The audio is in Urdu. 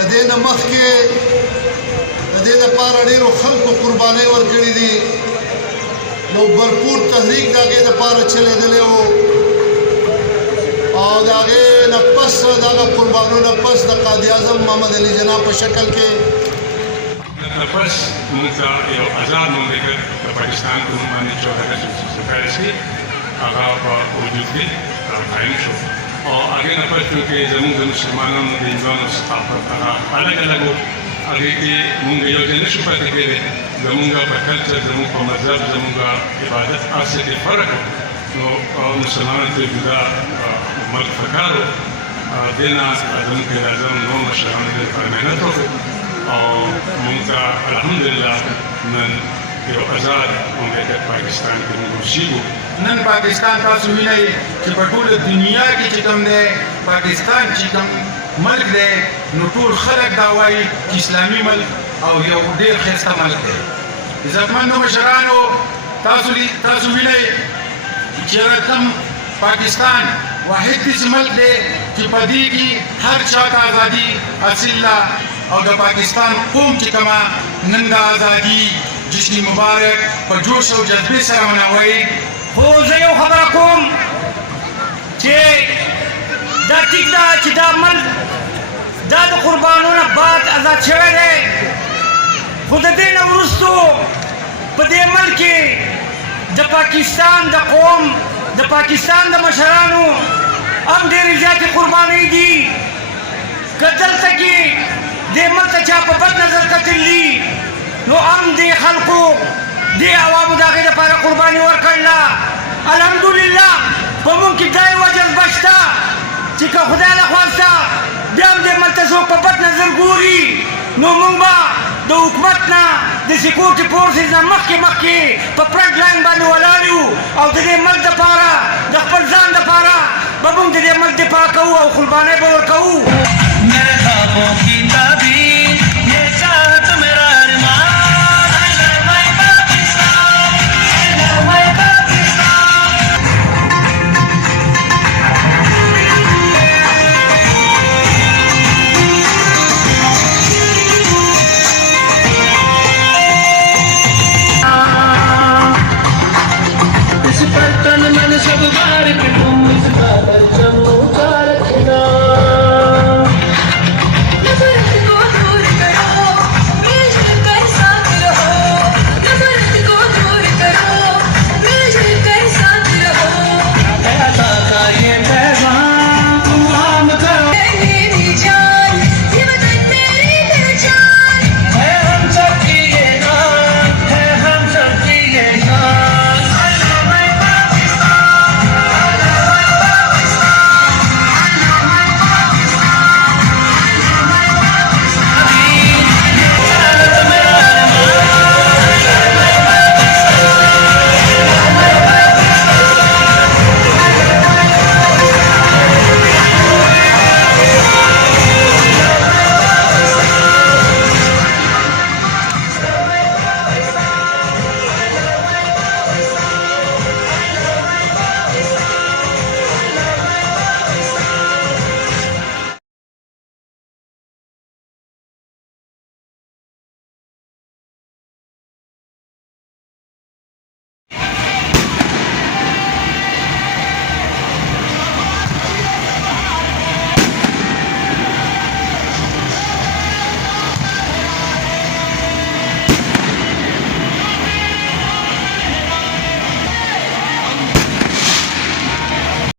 د دې نه مخکې د دې دپاره ډېرو خلکو قربانۍ ورکړي دي نو برپور تحریک د هغې دپاره چلېدلی و او د هغې نه پس د هغه قربانو نه پس د قائد اعظم محمد علي جناح په شکل کې پس موږ ته یو آزاد مملکت د پاکستان په نوم باندې چې هغه چې پیل شي هغه په وجود کې قایم شو او هغې نه پس چونکې زموږ د مسلمانانو د هندوانو ثقافت هغه الګ الګ و هغې کې موږ یو ځای نه شو پاتې کېدی زموږ په کلچر زموږ په مذهب زموږ عبادت هر څه کې فرق و نو مسلمانانو ته جدا ملک پکار و دې نه زموږ قائد اعظم نور مشرانو دې لپاره محنت وکړو او موږ ته الحمدلله نن یو آزاد مملکت پاکستان کې موږ اوسېږو نن پاکستان تاسو وینئ چې په ټوله دنیا کې چې کوم دی پاکستان چې کوم ملک دی نو ټول خلک دا وایي چې اسلامي ملک او یو ډېر ښایسته ملک دی عزتمندو مشرانو تاسو وینئ چې کوم پاکستان واحد داسې ملک دی چې په دې کې هر چا ته ازادي حاصل ده او د پاکستان قوم چې کومه نن د ازادي جشن مبارک په جوش او جذبې سره منوي خو زه یو خبره کوم چې دا ټیک ده چې دا ملک دا د قربانو نه بعد ازاد شوی دی خو د دې نه وروستو په دې ملک کې د پاکستان د قوم د پاکستان د مشرانو هم ډېرې زیاتې قربانۍ دي که دلته کې دې ملک ته چا په بد نظر کتلي نو هم دې خلکو دې عوامو د هغې دپاره قرباني ورکړله الحمدلله په مونږ کې دا یوه جذبه شته چې که خدای نخواسته بیا هم دې ملک ته څوک په بد نظر ګوري نو مونږ به د حکومت نه د سیکورټي فورسز نه مخکې په فرنټ لاین باندې ولاړ یو او د دې ملک دپاره د خپل ځان دپاره به مونږ د دې ملک دفاع کوو او قربانۍ به ورکوو